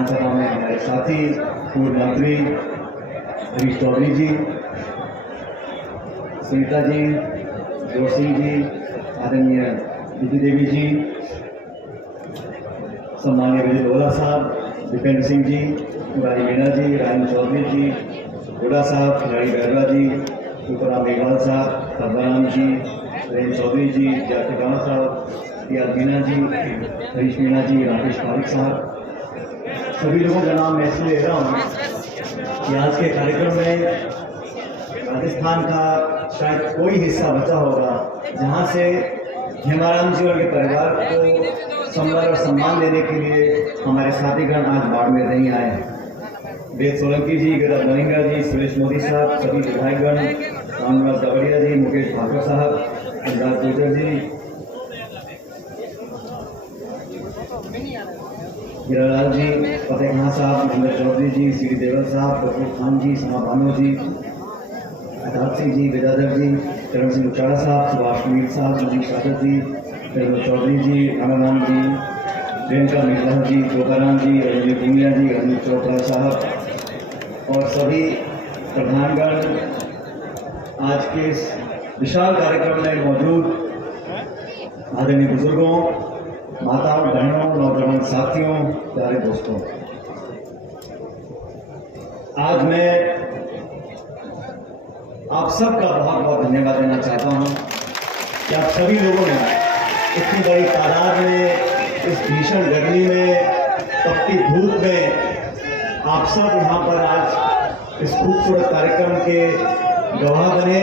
विधानसभा में हमारे साथी पूर्व मंत्री हरीश चौधरी जी, सुनीता जी, जोशी जी, आदरणीय दीदी देवी जी, सम्मानीय विजय डोला साहब, दीपेंद्र सिंह जी, मुरारी मीणा जी, राजन चौधरी जी, गोड़ा साहब, खिलाड़ी बैरवा जी, तुकाराम मेघवाल साहब, पद्माराम जी, रेन चौधरी जी, जाति गांव साहब, टीआर मीणा जी, हरीश मीणा जी, राकेश पारिक साहब, सभी लोगों का नाम मैं इसलिए ले रहा हूँ कि आज के कार्यक्रम में राजस्थान का शायद कोई हिस्सा बचा होगा जहाँ से हेमाराम जी और उनके परिवार को संबल और सम्मान देने के लिए हमारे साथीगण आज बाड़मेर नहीं आए हैं। वेद सोलंकी जी, गिरिराज मलिंगा जी, सुरेश मोदी साहब, सभी विधायकगण, रामनाथ गवड़िया जी, मुकेश ठाकुर साहब, अनुराग गुर्जर जी, हीरालाल जी, फतेह खान साहब, महेंद्र चौधरी जी, सी देवल साहब, कपूर खान जी, समा भानो जी, अतार सिंह जी, विद्याधर जी, चरण सिंह उचाड़ा साहब, सुभाष मीर साहब, मनीष यादव जी, चरण चौधरी जी, रामाराम जी, रेणुका मिश्रा जी, जोकाराम जी, रजनी पुनिया जी, रजनी चोपड़ा साहब और सभी प्रधानगण आज के इस विशाल कार्यक्रम में मौजूद आदरणीय बुजुर्गों, माताओं, बहनों, नौजवान साथियों, प्यारे दोस्तों, आज मैं आप सबका बहुत बहुत धन्यवाद देना चाहता हूं कि आप सभी लोगों ने इतनी बड़ी तादाद में इस भीषण गर्मी में, तपती धूप में आप सब यहाँ पर आज इस खूबसूरत कार्यक्रम के गवाह बने।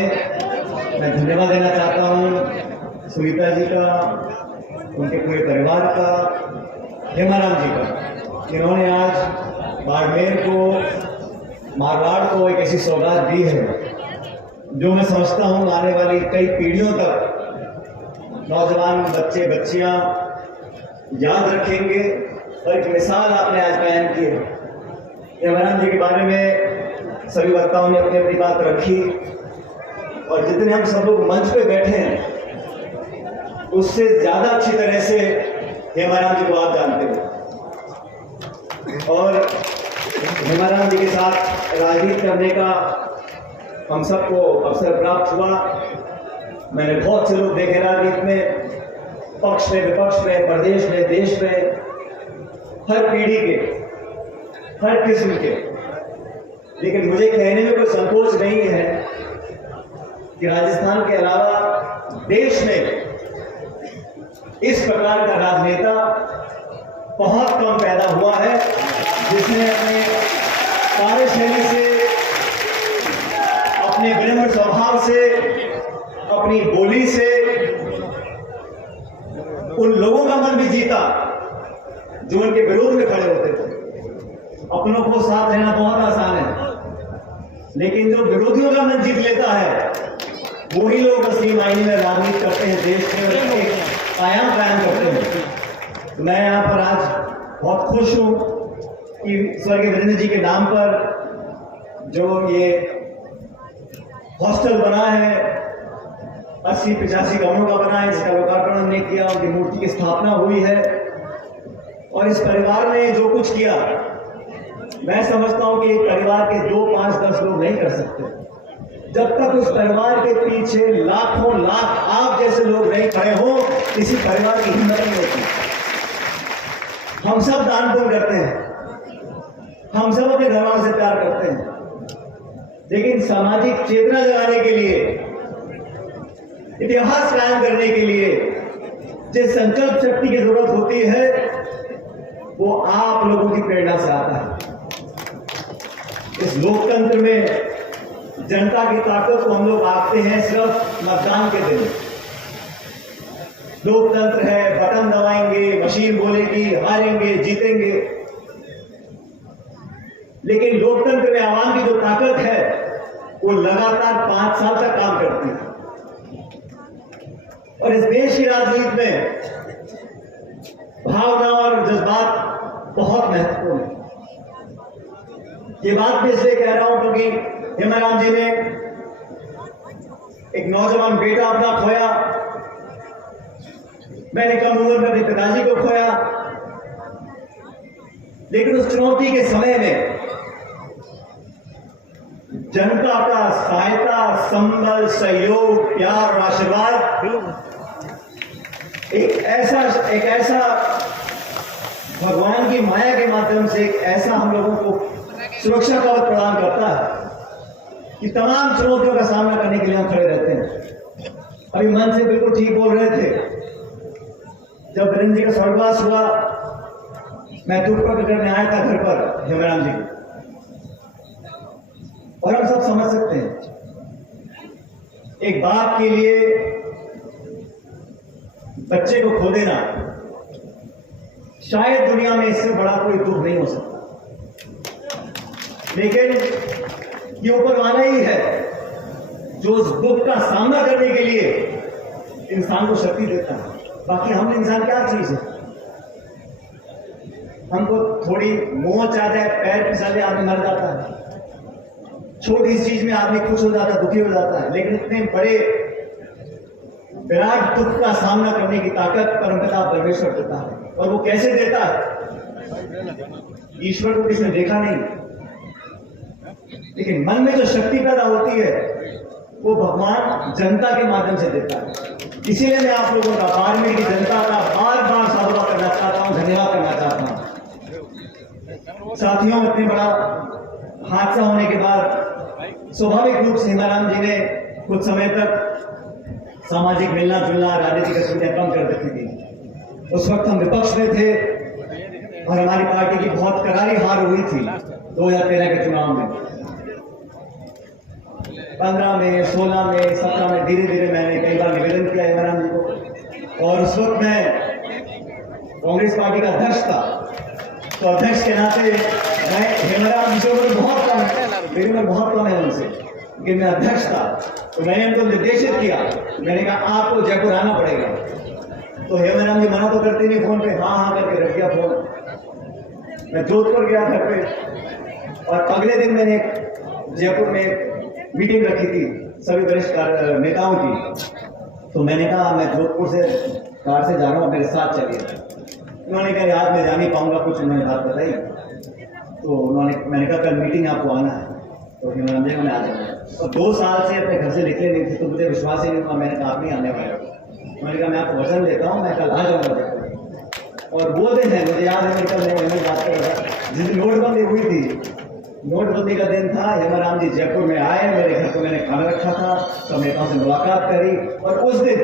मैं धन्यवाद देना चाहता हूँ सुनीता जी का, उनके पूरे परिवार का, हेमाराम जी का, जिन्होंने आज बाड़मेर को, मारवाड़ को एक ऐसी सौगात दी है जो मैं समझता हूँ आने वाली कई पीढ़ियों तक नौजवान बच्चे बच्चियाँ याद रखेंगे। और एक मिसाल आपने आज बयान की है। हेमाराम जी के बारे में सभी वक्ताओं ने अपनी अपनी बात रखी और जितने हम सब लोग मंच पे बैठे हैं उससे ज्यादा अच्छी तरह से हेमाराम जी को आप जानते हो और हेमाराम जी के साथ राजनीति करने का हम सबको अवसर प्राप्त हुआ। मैंने बहुत से लोग देखे राजनीति में, पक्ष में, विपक्ष में, प्रदेश में, देश में, हर पीढ़ी के, हर किस्म के, लेकिन मुझे कहने में कोई संकोच नहीं है कि राजस्थान के अलावा देश में इस प्रकार का राजनेता बहुत कम पैदा हुआ है जिसने अपने कार्यशैली से, अपने विनम्र स्वभाव से, अपनी बोली से उन लोगों का मन भी जीता जो उनके विरोध में खड़े होते थे। अपनों को साथ रहना बहुत आसान है, लेकिन जो विरोधियों का मन जीत लेता है वही लोग असली मायने में राजनीति करते हैं, देश में एक आयाम कायम करते हैं। मैं यहाँ पर आज बहुत खुश हूँ कि स्वर्गीय वीरेंद्र जी के नाम पर जो ये हॉस्टल बना है, 80-85 कमरों का बना है, जिसका लोकार्पण हमने किया, उनकी मूर्ति की स्थापना हुई है और इस परिवार ने जो कुछ किया, मैं समझता हूं कि परिवार के 2, 5, 10 लोग नहीं कर सकते। जब तक उस परिवार के पीछे लाखों लाख आप जैसे लोग नहीं खड़े हो, किसी परिवार की हिम्मत नहीं होती। हम सब दान पुण्य करते हैं, हम सब अपने घरवालों से प्यार करते हैं, लेकिन सामाजिक चेतना जगाने के लिए, इतिहास कायम करने के लिए जिस संकल्प शक्ति की जरूरत होती है वो आप लोगों की प्रेरणा से आता है। इस लोकतंत्र में जनता की ताकत को हम लोग आंकते हैं सिर्फ मतदान के दिन। लोकतंत्र है, बटन दबाएंगे, मशीन बोलेगी, हारेंगे, जीतेंगे, लेकिन लोकतंत्र में आवाम की जो ताकत है वो लगातार 5 साल तक काम करती है। और इस देश की राजनीति में भावना और जज्बात बहुत महत्वपूर्ण है। ये बात मैं इसलिए कह रहा हूं क्योंकि हेमाराम जी ने एक नौजवान बेटा अपना खोया, मैंने कम उम्र में अपने पिताजी को खोया, लेकिन उस चुनौती के समय में जनता का सहायता, संबल, सहयोग, प्यार और आशीर्वाद एक ऐसा भगवान की माया के माध्यम से एक ऐसा हम लोगों को सुरक्षा कवच प्रदान करता है कि तमाम चुनौतियों का सामना करने के लिए हम खड़े रहते हैं। अभी मन से बिल्कुल ठीक बोल रहे थे, जब वीरेंद्र जी का स्वर्गवास हुआ, मैं दुख प्रकट करने आया था घर पर हेमराम जी, और हम सब समझ सकते हैं एक बाप के लिए बच्चे को खो देना शायद दुनिया में इससे बड़ा कोई दुख नहीं हो सकता, लेकिन ये ऊपर वाला ही है जो उस दुख का सामना करने के लिए इंसान को शक्ति देता है। बाकी हम इंसान क्या चीज है, हमको थोड़ी मोच आ जाए, पैर फिसल जाए, आदमी मर जाता है, छोटी चीज में आदमी खुश हो जाता है, दुखी हो जाता है, लेकिन इतने बड़े विराट दुख का सामना करने की ताकत परमपिता परमेश्वर देता है। और वो कैसे देता है? ईश्वर को किसने देखा नहीं, लेकिन मन में जो शक्ति पैदा होती है वो भगवान जनता के माध्यम से देता है। इसीलिए मैं आप लोगों का, बाड़मेर की जनता का बार बार साधुवाद करना चाहता हूं, धन्यवाद करना चाहता हूं। साथियों, इतने बड़ा हादसा होने के बाद स्वाभाविक रूप से हेमराम जी ने कुछ समय तक सामाजिक मिलना जुलना, राजनीतिक गतिविधियां कम कर देती थी। उस वक्त हम विपक्ष में थे और हमारी पार्टी की बहुत करारी हार हुई थी 2013 के चुनाव में। 15 में, 16 में, 17 में धीरे धीरे मैंने कई बार निवेदन किया हेमराम जी को, और उस वक्त मैं कांग्रेस पार्टी का अध्यक्ष था, तो अध्यक्ष के नाते मैं हेमराम जी से बहुत कम है, मेरी उम्र बहुत कम है उनसे, लेकिन मैं अध्यक्ष था, तो मैंने उनको निर्देशित किया, मैंने कहा आपको जयपुर आना पड़ेगा। तो हेमराम जी मना तो करते नहीं, फोन पे हाँ हाँ करके रख दिया फोन। मैं जोधपुर गया घर पे, और अगले दिन मैंने जयपुर में मीटिंग रखी थी सभी वरिष्ठ नेताओं की, तो मैंने कहा मैं जोधपुर से कार से जा रहा हूँ, मेरे साथ चलिए। उन्होंने कहा आज मैं जा नहीं पाऊंगा, कुछ उन्होंने बात बताई, तो मैंने कहा कल मीटिंग आपको आना है, तो हेमराम जी मैंने आ जाऊंगा। और 2 साल से अपने घर से निकले नहीं थे, तो मुझे विश्वास ही नहीं हुआ, मैंने कहा आप नहीं आने वाले। मैंने कहा मैं आपको वचन देता हूँ, मैं कल आ जाऊंगा। और वो दिन है, मुझे याद है, मेरी कल मैं बात कर रहा था जिस दिन नोटबंदी हुई थी, नोटबंदी का दिन था, हेमराम जी जयपुर में आए, मेरे घर को मैंने खाना रखा था, सब नेताओं से मुलाकात करी, और उस दिन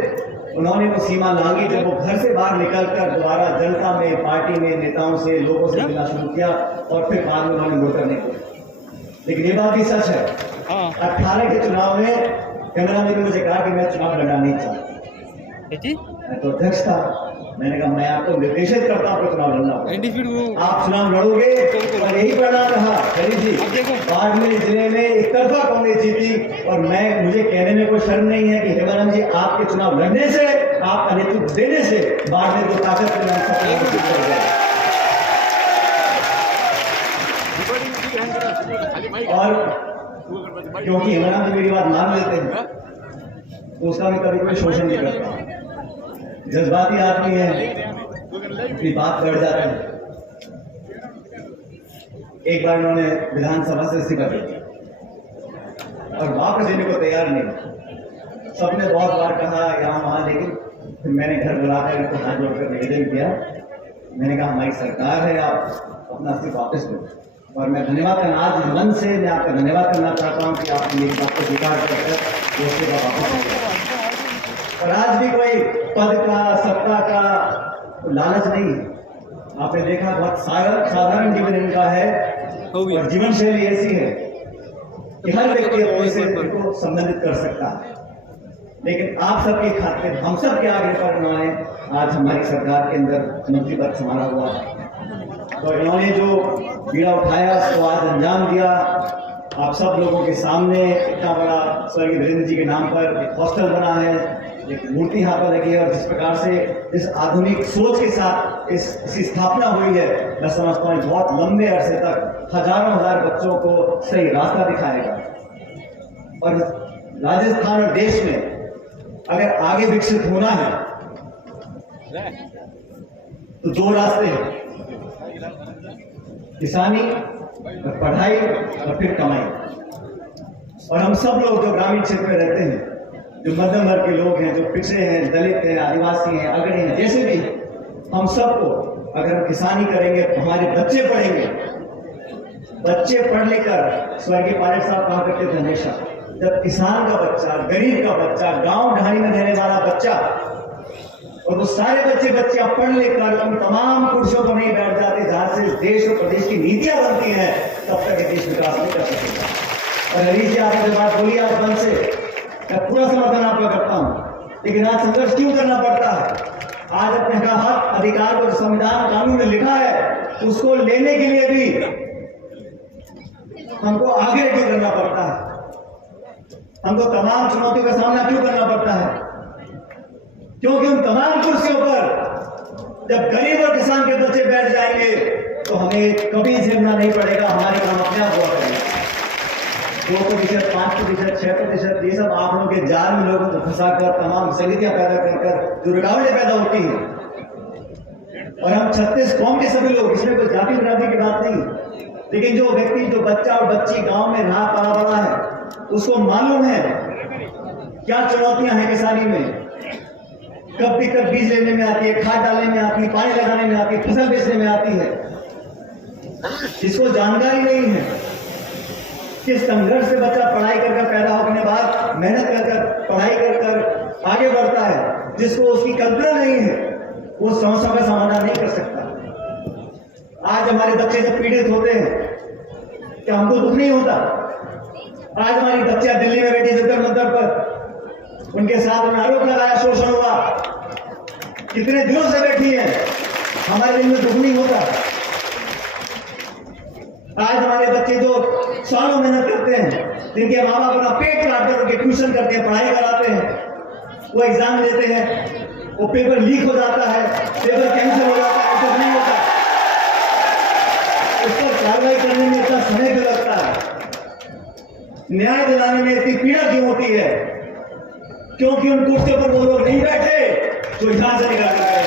उन्होंने वो सीमा लांगी जब वो घर से बाहर निकलकर दोबारा जनता में, पार्टी में, नेताओं से, लोगों से मिलना शुरू किया, और फिर बाद में उन्होंने वोट करने को। लेकिन ये बात भी सच है, 18 के चुनाव में हेमराम जी ने मुझे कहा कि मैं चुनाव लड़ना नहीं चाहता, मैं तो अध्यक्ष था, मैंने कहा मैं आपको निर्देशित करता हूँ चुनाव लड़ना, आप चुनाव लड़ोगे, और यही परिणाम रहा। हरी जी, बाड़मेर जिले में एक तरफा कांग्रेस जीती, और मुझे कहने में कोई शर्म नहीं है कि हेमराम जी आपके चुनाव लड़ने से, आपका नेतृत्व देने से बाड़मेर को ताकत मिला सकता। और क्योंकि हेमराम जी मेरी बात मान लेते हैं, तो उसका भी कभी कोई शोषण नहीं करता, जज्बाती आदमी है, अपनी बात बढ़ जाती है। एक बार उन्होंने विधानसभा से इस्तीफा दिया और वापस देने को तैयार नहीं। सबने बहुत बार कहा यहाँ वहां, लेकिन फिर मैंने घर बुलाकर इनको हाथ जोड़कर निवेदन किया, मैंने कहा हमारी सरकार है, आप अपना इस्तीफा वापस लो। और मैं धन्यवाद करना, आज मन से मैं आपका धन्यवाद करना चाहता हूँ कि आपने मेरी बात को स्वीकार करके इस्तीफा वापस लिया। और आज भी कोई पद का, सत्ता का लालच नहीं है। आपने देखा बहुत साधारण जीवन इनका है, और जीवन शैली ऐसी है कि हर व्यक्ति अपने से को संबंधित कर सकता है, लेकिन आप सबके खातिर, हम सब के आगे पर उन्होंने आज हमारी सरकार के अंदर मंत्री पद संभाला हुआ है। तो इन्होंने जो बीड़ा उठाया उसको आज अंजाम दिया। आप सब लोगों के सामने इतना बड़ा स्वर्गीय वीरेंद्र जी के नाम पर एक हॉस्टल बना है, एक मूर्ति यहाँ पर लगी है, और जिस प्रकार से इस आधुनिक सोच के साथ इसकी स्थापना हुई है, मैं समझता हूँ बहुत लंबे अरसे तक हजारों हजार बच्चों को सही रास्ता दिखाएगा। और राजस्थान और देश में अगर आगे विकसित होना है तो 2 रास्ते हैं, किसानी और पढ़ाई और फिर कमाई। और हम सब लोग जो ग्रामीण क्षेत्र में रहते हैं, जो मध्यम वर्ग के लोग हैं, जो पिछड़े हैं, दलित हैं, आदिवासी हैं, अगड़े हैं, जैसे भी, हम सबको अगर हम किसानी करेंगे तो हमारे बच्चे पढ़ेंगे। बच्चे पढ़ लिखकर, स्वर्गीय पायलट साहब कहा करते थे हमेशा, जब किसान का बच्चा, गरीब का बच्चा, गांव ढाणी में रहने वाला बच्चा, और वो सारे बच्चे पढ़ लिख कर उन तमाम कुर्सियों पर नहीं बैठ जाते जहां से देश और प्रदेश की नीतियां बनती हैं, तब तक ये देश विकास नहीं कर सकेगा। और हरीश जी, आपने जो बात बोली आज मन से, मैं पूरा समर्थन आपका करता हूं, लेकिन आज संघर्ष क्यों करना पड़ता है? आज अपने का हक अधिकार को जो संविधान कानून ने लिखा है, उसको लेने के लिए भी हमको आगे क्यों करना पड़ता है? हमको तमाम चुनौतियों का सामना क्यों करना पड़ता है? क्योंकि उन तमाम कुर्सियों पर जब गरीब और किसान के बच्चे बैठ जाएंगे तो हमें कभी झेलना नहीं पड़ेगा, हमारे काम अपने आप हुआ करेगा। 2%, 5%, 6%, ये सब आंकड़ों के जाल में लोगों को फंसाकर तमाम समितियां पैदा कर जो रुकावटें पैदा होती हैं। और हम 36 कौम के सभी लोग, इसमें कोई जाति बिरादरी की बात नहीं, लेकिन जो व्यक्ति, जो बच्चा और बच्ची गांव में रहा पला बड़ा है, उसको मालूम है क्या चुनौतियां हैं किसानी में। कब दिक्कत बीज लेने में आती है, खाद डालने में आती है, पानी लगाने में आती है, फसल बेचने में आती है। जिसको जानकारी नहीं है कि संघर्ष से बच्चा पढ़ाई कर पैदा होने के बाद मेहनत कर पढ़ाई कर आगे बढ़ता है, जिसको उसकी कल्पना नहीं है, वो समस्या का समाधान नहीं कर सकता। आज हमारे बच्चे जब पीड़ित होते हैं, क्या हमको दुख नहीं होता? आज हमारी बच्चियां दिल्ली में बैठी जंतर मंतर पर, उनके साथ उन्हें आरोप लगाया, शोषण हुआ, कितने दिनों से बैठी है, हमारे दिल में दुख नहीं होता? आज हमारे बच्चे जो सालों मेहनत करते हैं, जिनके माँ बाप अपना पेट काट कर उनके ट्यूशन करते हैं, पढ़ाई कराते हैं, वो एग्जाम देते हैं, वो पेपर लीक हो जाता है, पेपर कैंसिल हो जाता है, कुछ नहीं होता, उस पर कार्रवाई करने में इतना समय क्यों लगता है? न्याय दिलाने में इतनी पीड़ा क्यों होती है? क्योंकि उन कुर्सियों पर वो लोग नहीं बैठे जो यहां से निकाल कर गए,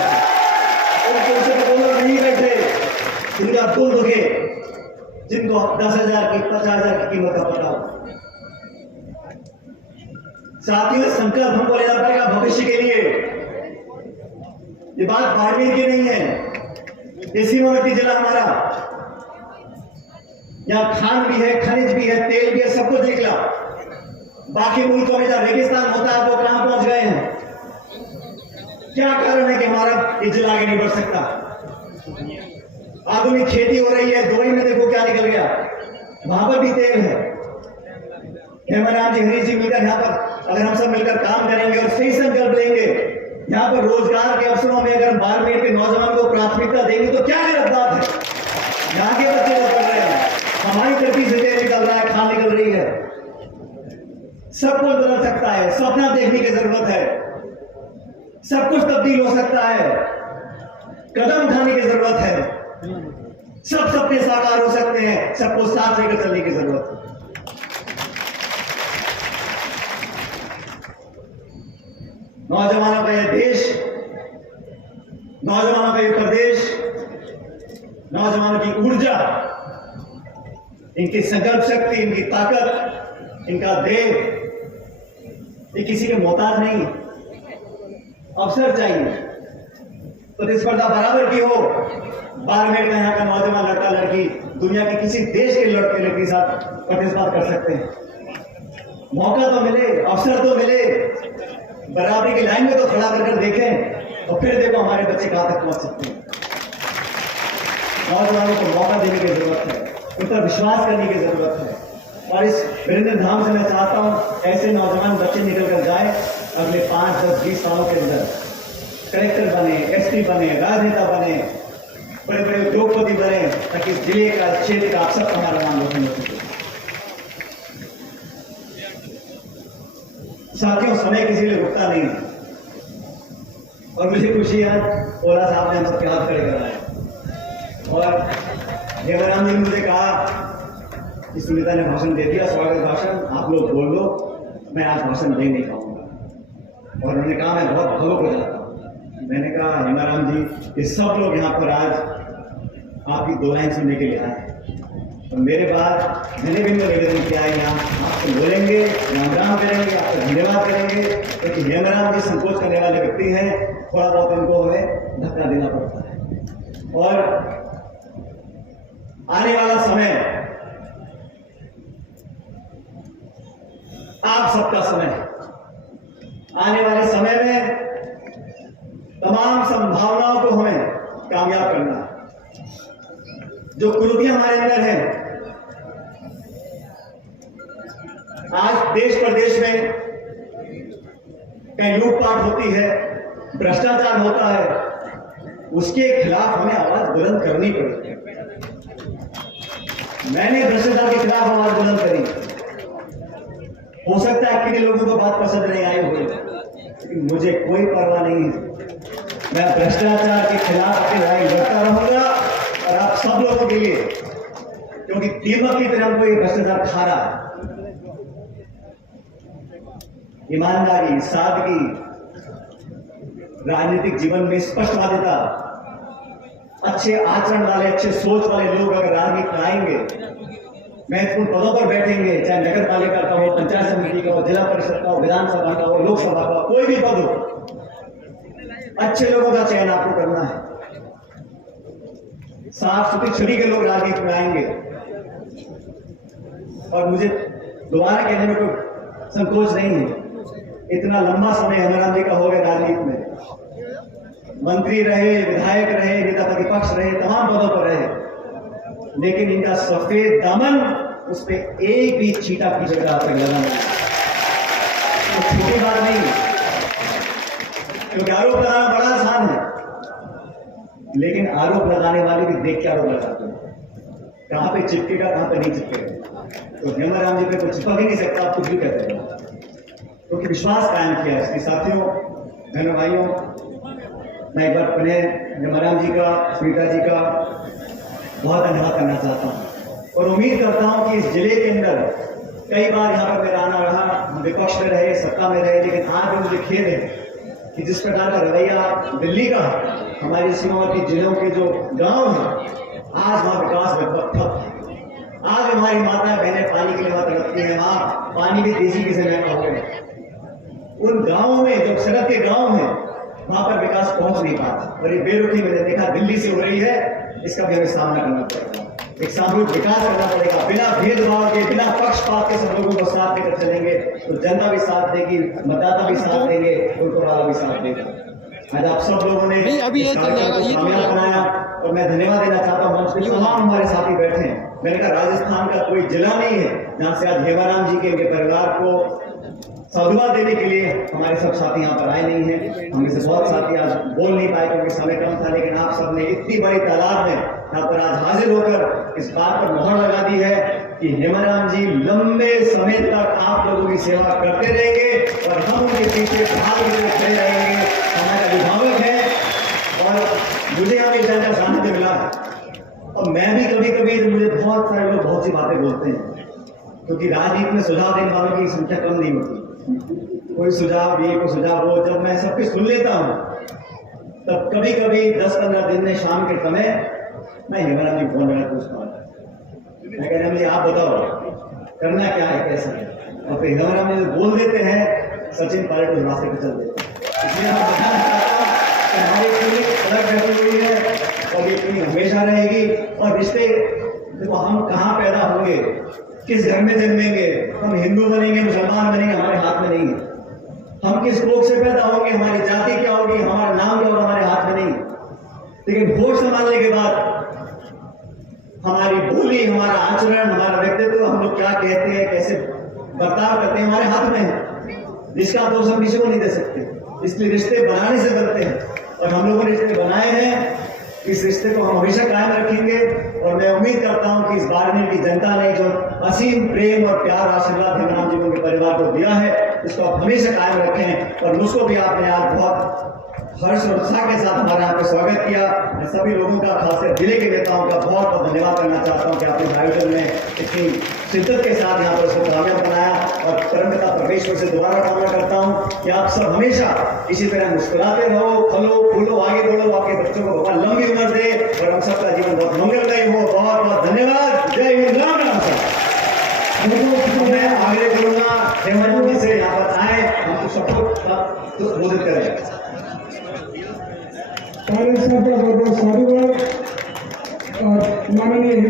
उन कुर्सियों पर वो लोग नहीं बैठे जिनका दिल दुखे, जिनको 10,000 की 50,000 की कीमत का पता हो। साथियों, संकल्प हमको लेना पड़ेगा भविष्य के लिए। ये बात बाड़मेर की नहीं है, ये सीमावर्ती जिला हमारा, यहां खान भी है, खनिज भी है, तेल भी है, सब कुछ निकला। बाकी मुल्कों में जब रेगिस्तान होता है वो कहां पहुंच गए हैं? क्या कारण है कि हमारा ये जिला आगे नहीं बढ़ सकता? आधुनिक खेती हो रही है, दुबई में देखो क्या निकल गया, वहां पर भी तेल है। हेमराम जी, हरीश जी मिलकर यहाँ पर अगर हम सब मिलकर काम करेंगे और सही संकल्प लेंगे, यहाँ पर रोजगार के अवसरों में अगर बाड़मेर के नौजवान को प्राथमिकता देंगे तो क्या गलत बात है? यहाँ के बच्चे लोग कर रहे हैं, हमारी धरती से तेल निकल रहा है, खान निकल रही है। सब कुछ बदल सकता है, सपना देखने की जरूरत है, सब कुछ तब्दील हो सकता है, कदम उठाने की जरूरत है, सब सपने साकार हो सकते हैं, सबको साथ लेकर चलने की जरूरत है। नौजवानों का यह देश, नौजवानों का यह प्रदेश, नौजवानों की ऊर्जा, इनकी संकल्प शक्ति, इनकी ताकत, इनका देह, ये किसी के मोहताज नहीं। अवसर चाहिए, प्रतिस्पर्धा बराबर की हो। बाड़मेर का यहाँ का नौजवान लड़का लड़की दुनिया के किसी देश के लड़के लड़की के साथ प्रतिस्पर्धा कर सकते हैं। मौका तो मिले, अवसर तो मिले, बराबरी की लाइन में तो खड़ा कर देखें, और फिर देखो हमारे बच्चे कहां तक पहुंच सकते हैं। नौजवानों को मौका देने की जरूरत है, उन पर विश्वास करने की जरूरत है। और इस वीरेंद्र धाम से मैं चाहता हूं ऐसे नौजवान बच्चे निकल कर जाए अगले 5, 10, 20 सालों के अंदर कलेक्टर बने, एसपी बने, राजनेता बने, बड़े बड़े उद्योगपति बने, ताकि जिले का, क्षेत्र का, सब हमारा नाम रोशन हो सके। साथियों, समय किसी लिए रुकता नहीं है, और मुझे खुशी है ओला साहब ने हम सबके हाथ खड़े कराए। और हेमराम जी ने मुझे कहा, सुनीता ने भाषण दे दिया, स्वागत भाषण, आप लोग बोल लो, मैं आज भाषण दे नहीं पाऊंगा। और उन्होंने कहा मैं बहुत भावुक हो जाता हूं। मैंने कहा हेमराम जी, ये सब लोग यहाँ पर आज आपकी 2 लाइन सुनने के लिए आए हैं। और मेरे बाद मैंने भी निवेदन किया है, यहाँ आपसे बोलेंगे, राम राम करेंगे, आपको धन्यवाद करेंगे, क्योंकि हेमराम जी संकोच करने वाले व्यक्ति हैं, थोड़ा बहुत इनको हमें धक्का देना पड़ता है। और आने वाला समय आप सबका समय है। आने वाले समय में तमाम संभावनाओं को हमें कामयाब करना है। जो कुरीतियां हमारे अंदर हैं, आज देश प्रदेश में कहीं लूटपाट होती है, भ्रष्टाचार होता है, उसके खिलाफ हमें आवाज बुलंद करनी पड़ेगी। मैंने भ्रष्टाचार के खिलाफ आवाज बुलंद करी। हो सकता है किन्हीं लोगों को बात पसंद नहीं आई होगी, लेकिन मुझे कोई परवाह नहीं है। मैं भ्रष्टाचार के खिलाफ अपनी लड़ाई लड़ता रहूंगा, और आप सब लोगों के लिए, क्योंकि दीमक की तरह कोई भ्रष्टाचार खा रहा है। ईमानदारी, सादगी, राजनीतिक जीवन में स्पष्टवादिता, अच्छे आचरण वाले, अच्छे सोच वाले लोग अगर राजनीति आएंगे, महत्वपूर्ण पदों पर बैठेंगे, चाहे नगर पालिका का हो, पंचायत समिति का हो, जिला परिषद का हो, विधानसभा का हो, लोकसभा का, कोई भी पद हो, अच्छे लोगों का चयन आपको करना है। साफ सुथरी छवि के लोग राजनीति में आएंगे। और मुझे दोबारा कहने में कोई संकोच नहीं है, इतना लंबा समय हेमराम जी का हो गया राजनीति में, मंत्री रहे, विधायक रहे, नेता प्रतिपक्ष रहे, तमाम पदों पर रहे, लेकिन इनका सफेद दामन, उस पर एक भी चीटा की जगह आप तक लगा नहीं। तो छोटी बात नहीं, क्योंकि आरोप लगाना बड़ा आसान है, लेकिन आरोप लगाने वाले भी देख के आरोप लगाते हैं, कहां पे चिपकेगा, कहां पे नहीं चिपकेगा। तो हेमराम जी पे कोई चिपक ही नहीं सकता, आप कुछ भी कहते हैं, क्योंकि विश्वास कायम किया है। इसलिए साथियों, बहनों, भाइयों, मैं एक बार पुनः हेमराम जी का, स्मिता जी का बहुत धन्यवाद करना चाहता हूं, और उम्मीद करता हूं कि इस जिले के अंदर कई बार यहाँ पर मेरा आना रहा, विपक्ष में रहे, सत्ता में रहे, लेकिन आज भी मुझे खेद है कि जिस प्रकार का रवैया दिल्ली का, हमारे सीमावर्ती जिलों के जो गांव हैं, आज वहां विकास लगभग ठप है। आज हमारी माताएं बहनें पानी के लिए वहां तड़पती हैं, वहां पानी भी तेजी से महंगा हो गया। उन गांवों में, जो सड़क के गांव हैं, वहां पर विकास पहुंच नहीं पाता, और ये बेरुखी मैंने देखा दिल्ली से हो रही है, इसका भी हमें सामना करना पड़ेगा। एक सामूहिक विकास करना पड़ेगा, बिना भेदभाव के, बिना पक्षपात के सब लोगों को साथ लेकर चलेंगे, तो जनता भी साथ देगी, मतदाता भी साथ देंगे, उनको वाला भी साथ देगा। आज आप सब लोगों ने इस कार्यक्रम को कामयाब बनाया, और मैं धन्यवाद देना चाहता हूँ मंच पे तमाम हमारे साथी बैठे हैं। मैंने कहा राजस्थान का कोई जिला नहीं है जहां से आज हेमराम जी के उनके परिवार को साधुवाद देने के लिए हमारे सब साथी यहाँ पर आए नहीं हैं। हमें से बहुत साथी आज बोल नहीं पाए क्योंकि समय कम था, लेकिन आप सबने इतनी बड़ी तादाद में यहाँ पर आज हाजिर होकर इस बात पर मोहर लगा दी है कि हेमराम जी लंबे समय तक आप लोगों की सेवा करते रहेंगे, और हम उनके पीछे खड़े रहेंगे। हमारा अभिभावक है, और मुझे यहाँ इस का सानिध्य मिला है, और मैं भी कभी कभी, मुझे बहुत सारे लोग बहुत सी बातें बोलते हैं, क्योंकि राजनीति में सुझाव देने वालों की संख्या कम नहीं होती। कोई सुझाव ये, कोई सुझाव वो, जब मैं सबके सुन लेता हूँ, तब कभी कभी 10-15 दिन में शाम के समय मैं हेमराम जी फोन लगा पूछता हूँ, मैं कह रहा मुझे आप बताओ करना क्या है, कैसा है, और फिर हेमराम जी बोल देते हैं, सचिन पायलट उस रास्ते पर चल देते हैं। इसलिए मैं बताना चाहता हूँ कि हमारी पूरी अलग बैठी हुई है, और ये पूरी हमेशा रहेगी। और रिश्ते देखो, हम कहाँ पैदा होंगे, किस घर में जन्मेंगे, हम हिंदू बनेंगे, मुसलमान बनेंगे, हमारे हाथ में नहीं है। हम किस कोख से पैदा होंगे, हमारी जाति क्या होगी, हमारा नाम क्या होगा, हमारे हाथ में नहीं है। लेकिन होश संभालने के बाद हमारी बोली, हमारा आचरण, हमारा व्यक्तित्व, हम लोग क्या कहते हैं, कैसे बर्ताव करते हैं, हमारे हाथ में है, जिसका दोष हम किसी को नहीं दे सकते। इसलिए रिश्ते बनाने से बनते हैं, और हम लोगों ने रिश्ते बनाए हैं। इस रिश्ते को हम हमेशा कायम रखेंगे, और मैं उम्मीद करता हूं कि इस बाड़मेर की जनता ने जो असीम प्रेम और प्यार आशीर्वाद हेमराम जी को उनके परिवार को दिया है, इसको आप हमेशा कायम रखें। और मुझको भी आपने आज बहुत हर्ष और उत्साह के साथ हमारे यहाँ पे स्वागत किया। मैं सभी लोगों का, खासकर जिले के नेताओं का बहुत बहुत धन्यवाद करना चाहता हूँ कि आपने इस आयोजन में इतनी शिद्दत के साथ यहाँ पर उसको कामयाब बनाया, और परमपिता परमेश्वर से दोबारा कामना करता हूँ कि आप सब हमेशा इसी तरह मुस्कुराते रहो, फलो फूलो, आगे बढ़ो, आपके बच्चों को भगवान लंबी उम्र दे और हम सबका जीवन बहुत मंगलमय हो। बहुत बहुत धन्यवाद। जय हिंद, राम राम सर। मैं आग्रह करूंगा हेमंत से यहाँ पर आए, हमको सबको संबोधित करें। बहुत बहुत साधुवाद और माननीय